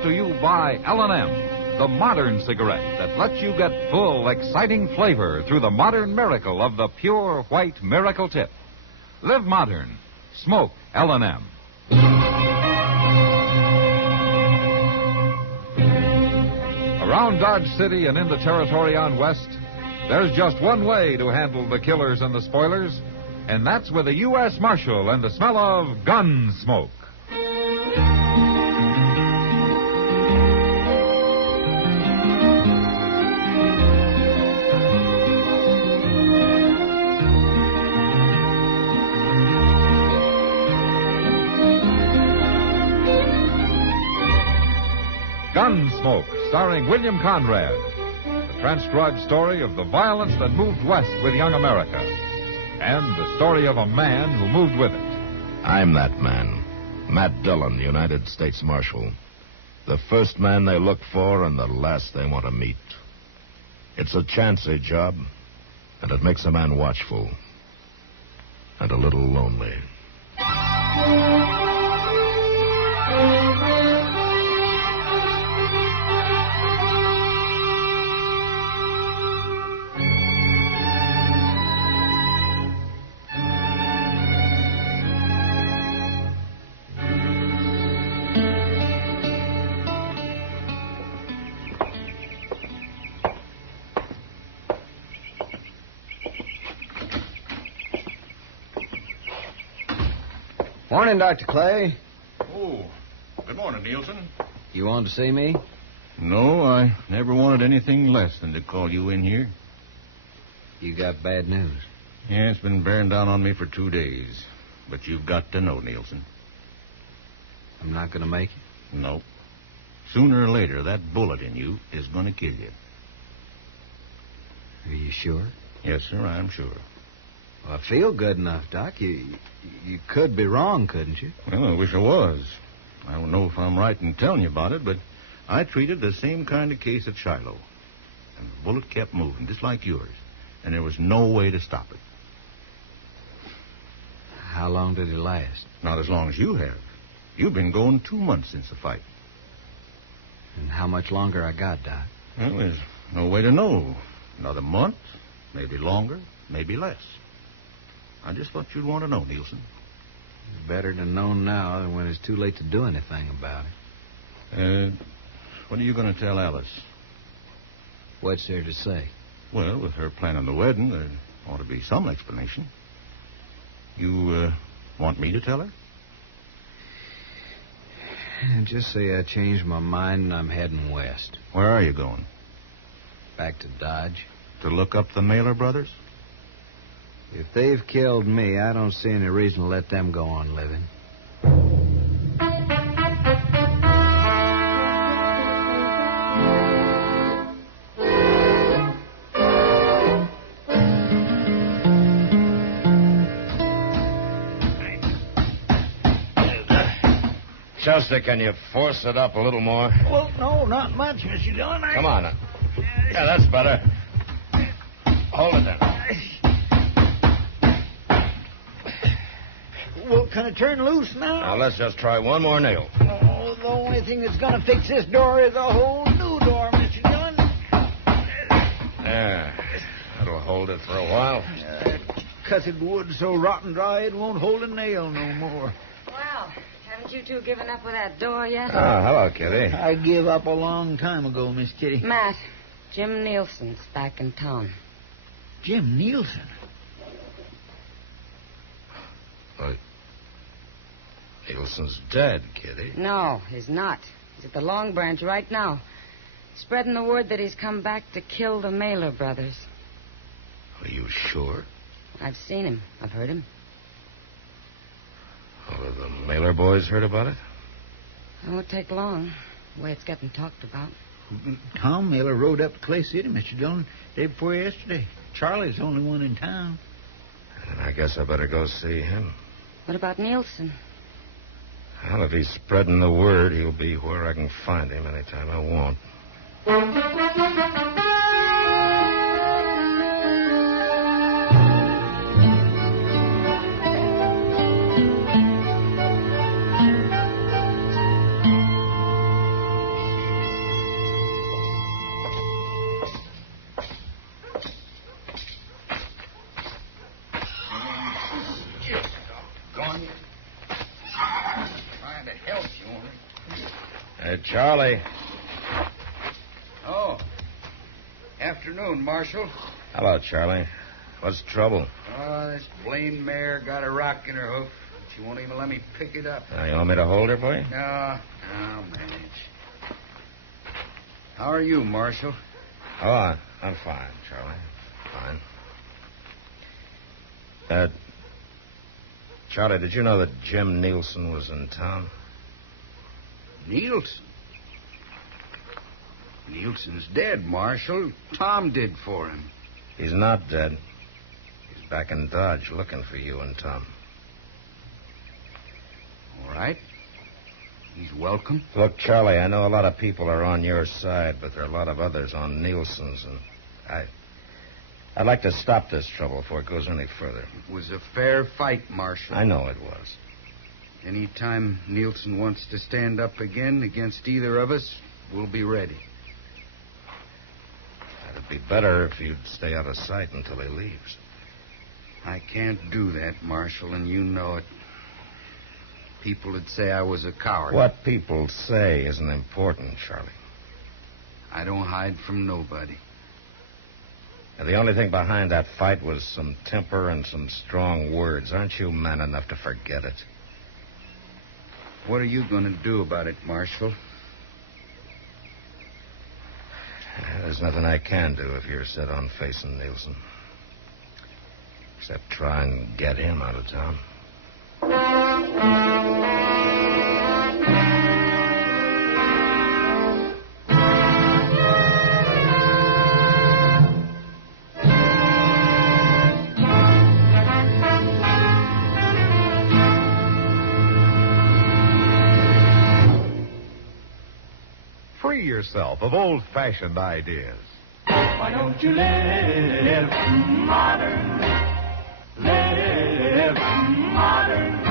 brought to you by L&M, the modern cigarette that lets you get full, exciting flavor through the modern miracle of the pure white Miracle Tip. Live modern. Smoke L&M. Around Dodge City and in the territory on West, there's just one way to handle the killers and the spoilers, and that's with a U.S. Marshal and the smell of Gunsmoke. Gunsmoke, starring William Conrad. The transcribed story of the violence that moved west with young America. And the story of a man who moved with it. I'm that man. Matt Dillon, United States Marshal. The first man they look for and the last they want to meet. It's a chancy job, and it makes a man watchful. And a little lonely. Morning, Dr. Clay. Oh, good morning, Nielsen. You wanted to see me? No, I never wanted anything less than to call you in here. You got bad news. Yeah, it's been bearing down on me for 2 days. But you've got to know, Nielsen. I'm not going to make it? No. Sooner or later, that bullet in you is going to kill you. Are you sure? Yes, sir, I'm sure. Well, I feel good enough, Doc. You could be wrong, couldn't you? Well, I wish I was. I don't know if I'm right in telling you about it, but I treated the same kind of case at Shiloh. And the bullet kept moving, just like yours. And there was no way to stop it. How long did it last? Not as long as you have. You've been going 2 months since the fight. And how much longer I got, Doc? Well, there's no way to know. Another month, maybe longer, maybe less. I just thought you'd want to know, Nielsen. Better to know now than when it's too late to do anything about it. What are you going to tell Alice? What's there to say? Well, with her planning the wedding, there ought to be some explanation. You want me to tell her? Just say I changed my mind and I'm heading west. Where are you going? Back to Dodge. To look up the Mailer brothers? If they've killed me, I don't see any reason to let them go on living. Chester, can you force it up a little more? Well, no, not much, Mr. Dillon. Come on. Yeah, that's better. Hold it then. Well, can it turn loose now? Now, let's just try one more nail. Oh, the only thing that's going to fix this door is a whole new door, Mr. Dillon. Yeah, that'll hold it for a while. Cussed wood so rotten dry it won't hold a nail no more. Well, haven't you two given up with that door yet? Oh, hello, Kitty. I gave up a long time ago, Miss Kitty. Matt, Jim Nielsen's back in town. Jim Nielsen? What? Nielsen's dead, Kitty. No, he's not. He's at the Long Branch right now, spreading the word that he's come back to kill the Mailer brothers. Are you sure? I've seen him. I've heard him. Oh, have the Mailer boys heard about it? It won't take long, the way it's getting talked about. Tom Mailer rode up to Clay City, Mr. Dillon, day before yesterday. Charlie's the only one in town. And I guess I better go see him. What about Nielsen? Well, if he's spreading the word, he'll be where I can find him anytime I want. Charlie. Oh. Afternoon, Marshal. Hello, Charlie. What's the trouble? Oh, this blame mare got a rock in her hoof. She won't even let me pick it up. You want me to hold her for you? No, I'll manage. How are you, Marshal? Oh, I'm fine, Charlie. Fine. Charlie, did you know that Jim Nielsen was in town? Nielsen? Nielsen's dead, Marshal. Tom did for him. He's not dead. He's back in Dodge looking for you and Tom. All right. He's welcome. Look, Charlie, I know a lot of people are on your side, but there are a lot of others on Nielsen's, and I'd like to stop this trouble before it goes any further. It was a fair fight, Marshal. I know it was. Any time Nielsen wants to stand up again against either of us, we'll be ready. It'd be better if you'd stay out of sight until he leaves. I can't do that, Marshal, and you know it. People would say I was a coward. What people say isn't important, Charlie. I don't hide from nobody. And the only thing behind that fight was some temper and some strong words. Aren't you man enough to forget it? What are you going to do about it, Marshal? There's nothing I can do if you're set on facing Nielsen. Except try and get him out of town. Free yourself of old-fashioned ideas. Why don't you live modern? Live modern.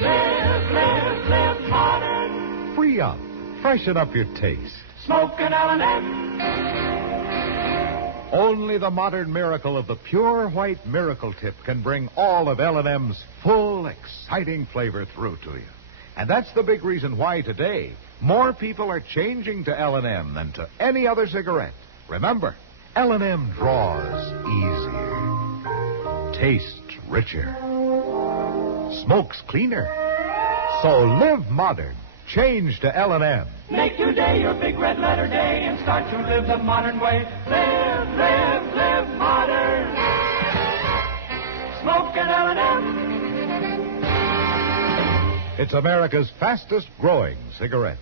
Live modern. Free up. Freshen up your taste. Smoke an L&M. Only the modern miracle of the pure white miracle tip can bring all of L&M's full, exciting flavor through to you. And that's the big reason why today more people are changing to L&M than to any other cigarette. Remember, L&M draws easier, tastes richer, smokes cleaner. So live modern. Change to L&M. Make your day your big red letter day and start to live the modern way. Live modern. Smoke an L&M. It's America's fastest growing cigarette.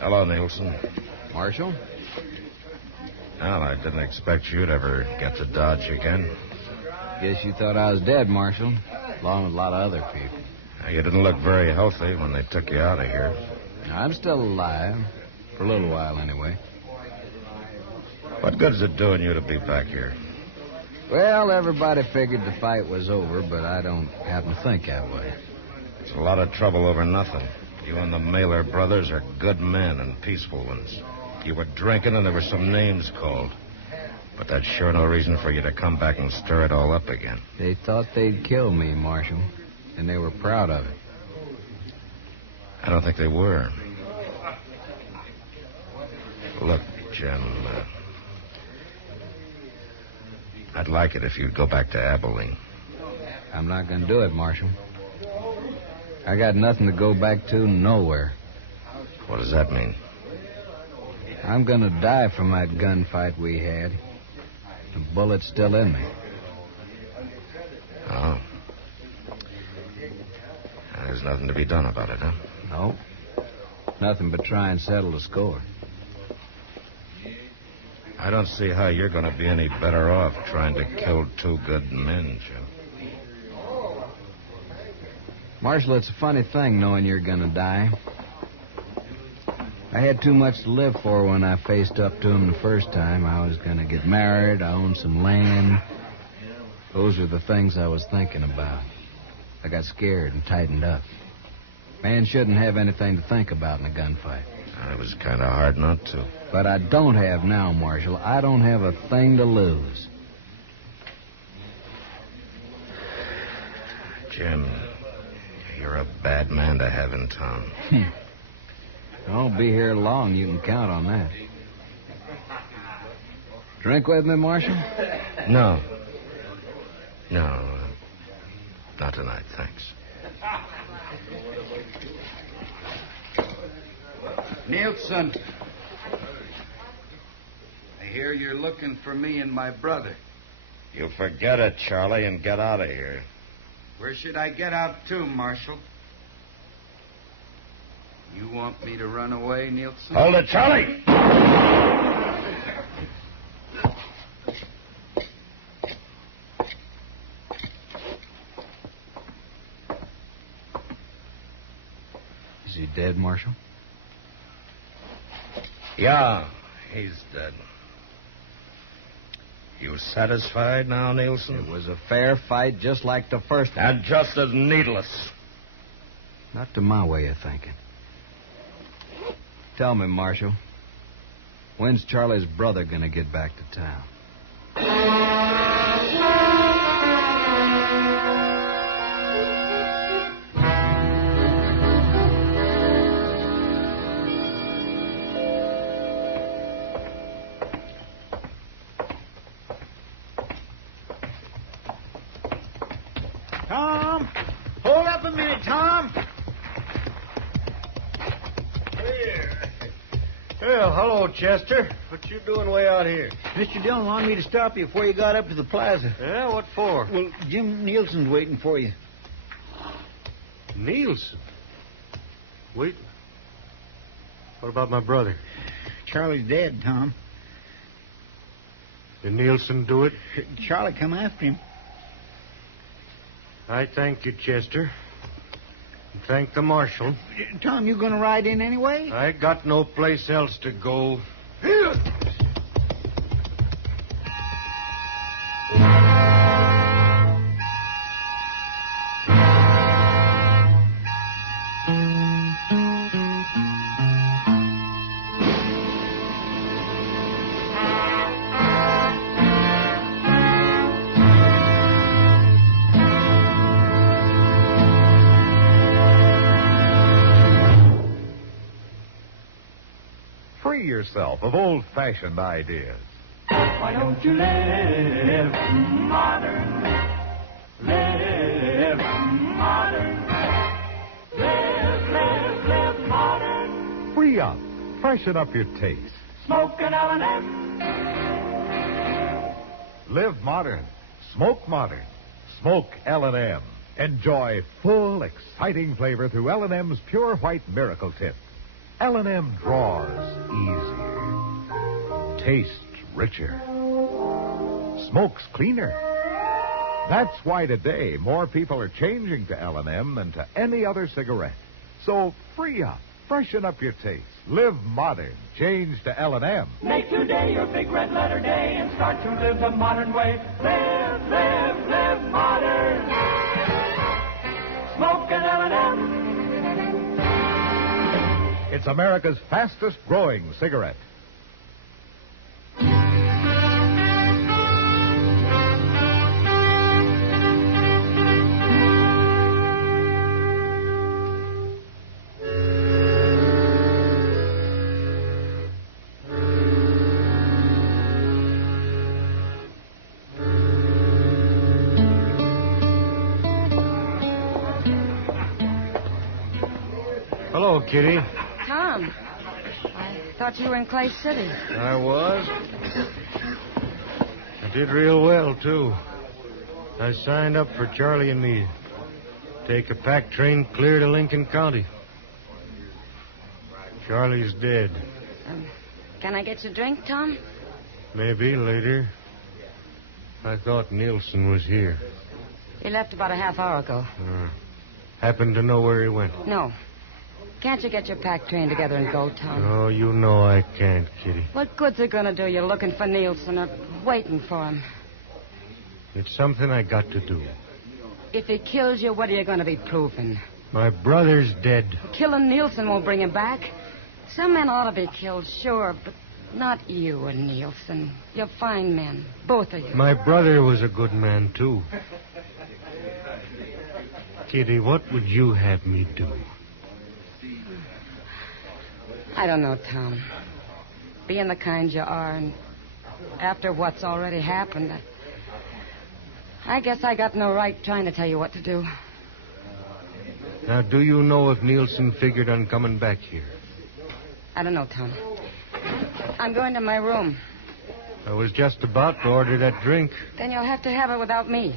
Hello, Nielsen. Marshal? Well, I didn't expect you'd ever get to Dodge again. Guess you thought I was dead, Marshal, along with a lot of other people. You didn't look very healthy when they took you out of here. I'm still alive, for a little while anyway. What good's it doing you to be back here? Well, everybody figured the fight was over, but I don't happen to think that way. It's a lot of trouble over nothing. You and the Mailer brothers are good men and peaceful ones. You were drinking and there were some names called. But that's sure no reason for you to come back and stir it all up again. They thought they'd kill me, Marshal, and they were proud of it. I don't think they were. Look, Jim, I'd like it if you'd go back to Abilene. I'm not going to do it, Marshal. I got nothing to go back to, nowhere. What does that mean? I'm going to die from that gunfight we had. The bullet's still in me. Oh. There's nothing to be done about it, huh? No. Nothing but try and settle the score. I don't see how you're going to be any better off trying to kill two good men, Jim. Marshal, it's a funny thing knowing you're gonna die. I had too much to live for when I faced up to him the first time. I was gonna get married, I owned some land. Those are the things I was thinking about. I got scared and tightened up. Man shouldn't have anything to think about in a gunfight. It was kind of hard not to. But I don't have now, Marshal. I don't have a thing to lose. Jim, you're a bad man to have in town. I won't be here long. You can count on that. Drink with me, Marshal? No. No, not tonight, thanks. Nielsen. I hear you're looking for me and my brother. You forget it, Charlie, and get out of here. Where should I get out to, Marshal? You want me to run away, Nielsen? Hold it, Charlie! Is he dead, Marshal? Yeah, he's dead. You satisfied now, Nielsen? It was a fair fight, just like the first one. And just as needless. Not to my way of thinking. Tell me, Marshal, when's Charlie's brother gonna get back to town? Tom! Hold up a minute, Tom! Well, hello, Chester. What you doing way out here? Mr. Dillon wanted me to stop you before you got up to the plaza. Yeah, what for? Well, Jim Nielsen's waiting for you. Nielsen? Wait. What about my brother? Charlie's dead, Tom. Did Nielsen do it? Charlie come after him. I thank you, Chester. And thank the marshal. Tom, you gonna ride in anyway? I got no place else to go. Free yourself of old-fashioned ideas. Why don't you live modern? Live modern. Live modern. Free up. Freshen up your taste. Smoke an L&M. Live modern. Smoke modern. Smoke L&M. Enjoy full, exciting flavor through L&M's Pure White Miracle Tip. L&M draws easier. Tastes richer. Smokes cleaner. That's why today more people are changing to L&M than to any other cigarette. So free up. Freshen up your taste. Live modern. Change to L&M. Make today your big red letter day and start to live the modern way. Live modern. Smoke an L&M. It's America's fastest growing cigarette. Hello, Kitty. Tom, I thought you were in Clay City. I was. I did real well, too. I signed up for Charlie and me. Take a pack train clear to Lincoln County. Charlie's dead. Can I get you a drink, Tom? Maybe later. I thought Nielsen was here. He left about a half hour ago. Happen to know where he went? No. Can't you get your pack train together and go, Tom? Oh, you know I can't, Kitty. What good's it going to do you looking for Nielsen or waiting for him? It's something I got to do. If he kills you, what are you going to be proving? My brother's dead. Killing Nielsen won't bring him back. Some men ought to be killed, sure, but not you and Nielsen. You're fine men, both of you. My brother was a good man, too. Kitty, what would you have me do? I don't know, Tom. Being the kind you are, and after what's already happened, I guess I got no right trying to tell you what to do. Now, do you know if Nielsen figured on coming back here? I don't know, Tom. I'm going to my room. I was just about to order that drink. Then you'll have to have it without me.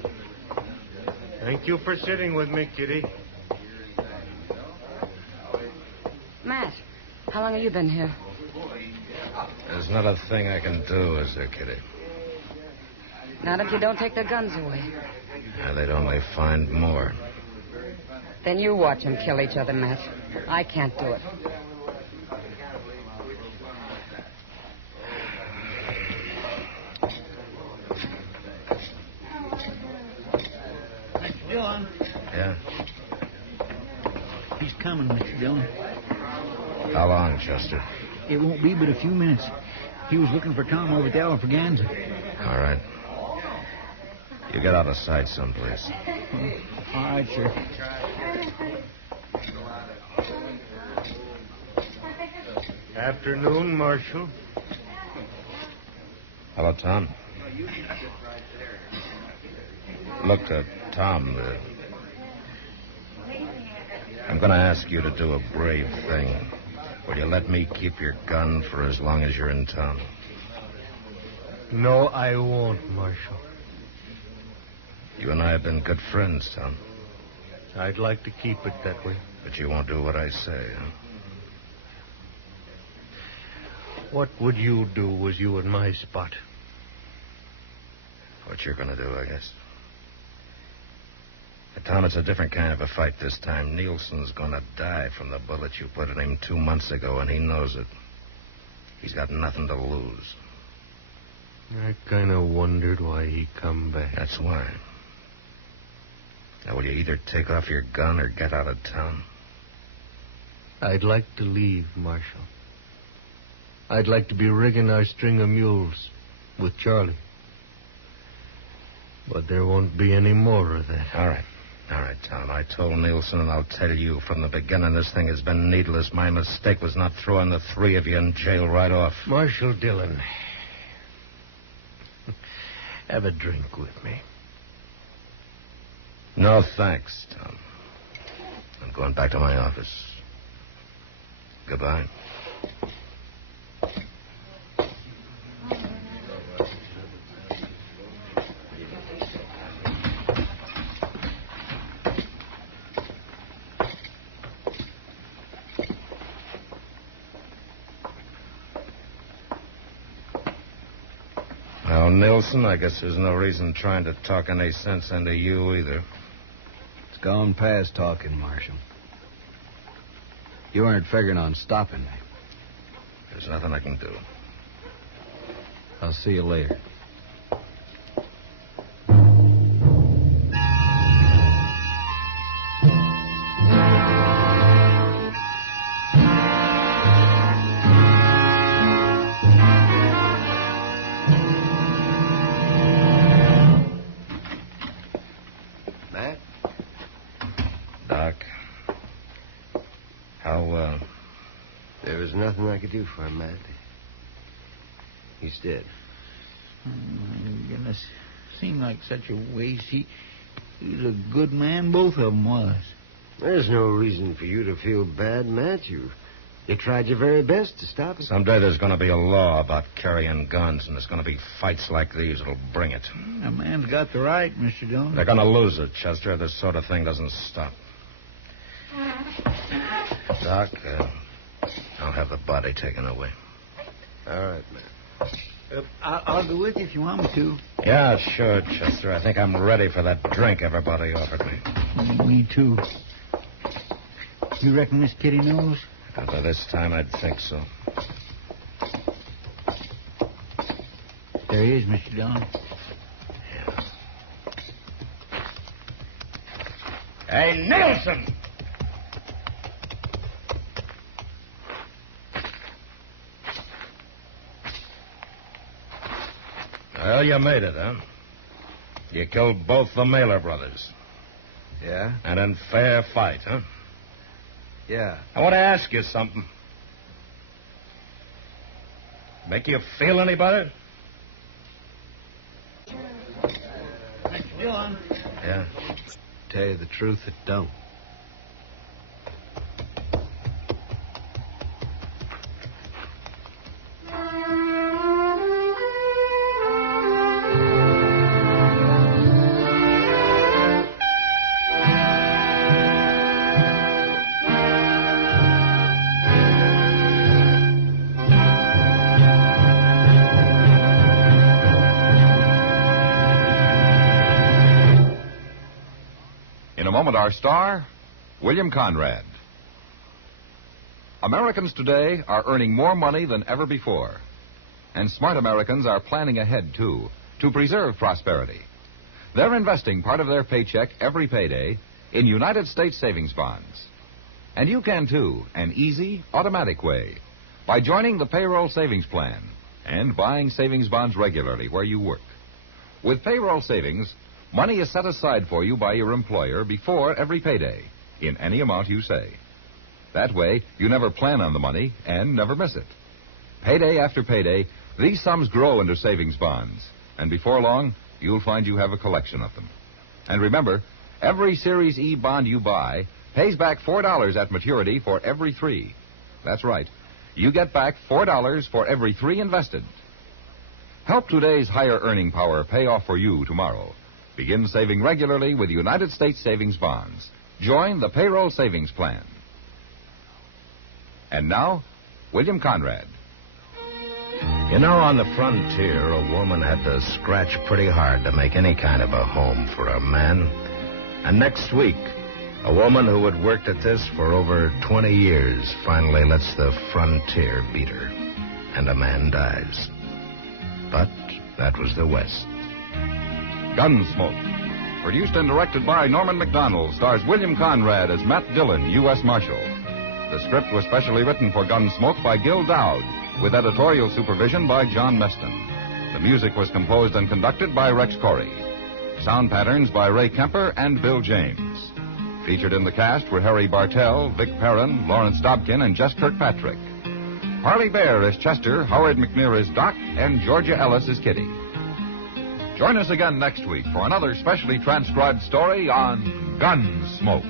Thank you for sitting with me, Kitty. Matt, how long have you been here? There's not a thing I can do, is there, Kitty? Not if you don't take the guns away. Yeah, they'd only find more. Then you watch them kill each other, Matt. I can't do it. Mr. Dillon. Yeah? He's coming, Mr. Dillon. How long, Chester? It won't be but a few minutes. He was looking for Tom over at the Alfraganza. All right. You get out of sight someplace. All right, sir. Afternoon, Marshal. Hello, Tom. Look, Tom, I'm going to ask you to do a brave thing. Will you let me keep your gun for as long as you're in town? No, I won't, Marshal. You and I have been good friends, Tom. I'd like to keep it that way. But you won't do what I say, huh? What would you do was you in my spot? What you're going to do, I guess. But, Tom, it's a different kind of a fight this time. Nielsen's going to die from the bullet you put in him 2 months ago, and he knows it. He's got nothing to lose. I kind of wondered why he come back. That's why. Now, will you either take off your gun or get out of town? I'd like to leave, Marshal. I'd like to be rigging our string of mules with Charlie. But there won't be any more of that. All right. All right, Tom. I told Nielsen, and I'll tell you from the beginning, this thing has been needless. My mistake was not throwing the three of you in jail right off. Marshal Dillon, have a drink with me. No, thanks, Tom. I'm going back to my office. Goodbye. Well, Nielsen, I guess there's no reason trying to talk any sense into you either. It's gone past talking, Marshal. You weren't figuring on stopping me. There's nothing I can do. I'll see you later. Matt? Doc. There was nothing I could do for him, Matt. He's dead. Oh, my goodness. Seemed like such a waste. He was a good man, both of them was. There's no reason for you to feel bad, Matt. You tried your very best to stop it. Someday there's going to be a law about carrying guns, and there's going to be fights like these that'll bring it. A man's got the right, Mr. Dillon. They're going to lose it, Chester. This sort of thing doesn't stop. Doc, I'll have the body taken away. All right, Matt. I'll go with you if you want me to. Yeah, sure, Chester. I think I'm ready for that drink everybody offered me. Me too. You reckon Miss Kitty knows? By this time, I'd think so. There he is, Mr. Dillon. Hey, Nielsen! Well, you made it, huh? You killed both the Mailer brothers. Yeah? And in fair fight, huh? Yeah. I want to ask you something. Make you feel any better? Mr. Dillon. Yeah. Tell you the truth, it don't. In a moment, our star, William Conrad. Americans today are earning more money than ever before. And smart Americans are planning ahead, too, to preserve prosperity. They're investing part of their paycheck every payday in United States savings bonds. And you can, too, an easy, automatic way, by joining the payroll savings plan and buying savings bonds regularly where you work. With payroll savings, money is set aside for you by your employer before every payday, in any amount you say. That way, you never plan on the money and never miss it. Payday after payday, these sums grow into savings bonds, and before long, you'll find you have a collection of them. And remember, every Series E bond you buy pays back $4 at maturity for every 3. That's right. You get back $4 for every 3 invested. Help today's higher earning power pay off for you tomorrow. Begin saving regularly with United States savings bonds. Join the payroll savings plan. And now, William Conrad. You know, on the frontier, a woman had to scratch pretty hard to make any kind of a home for a man. And next week, a woman who had worked at this for over 20 years finally lets the frontier beat her. And a man dies. But that was the West. Gunsmoke. Produced and directed by Norman Macdonnell, stars William Conrad as Matt Dillon, U.S. Marshal. The script was specially written for Gunsmoke by Gil Dowd, with editorial supervision by John Meston. The music was composed and conducted by Rex Corey. Sound patterns by Ray Kemper and Bill James. Featured in the cast were Harry Bartell, Vic Perrin, Lawrence Dobkin, and Jess Kirkpatrick. Harley Bear is Chester, Howard McNear is Doc, and Georgia Ellis is Kitty. Join us again next week for another specially transcribed story on Gunsmoke.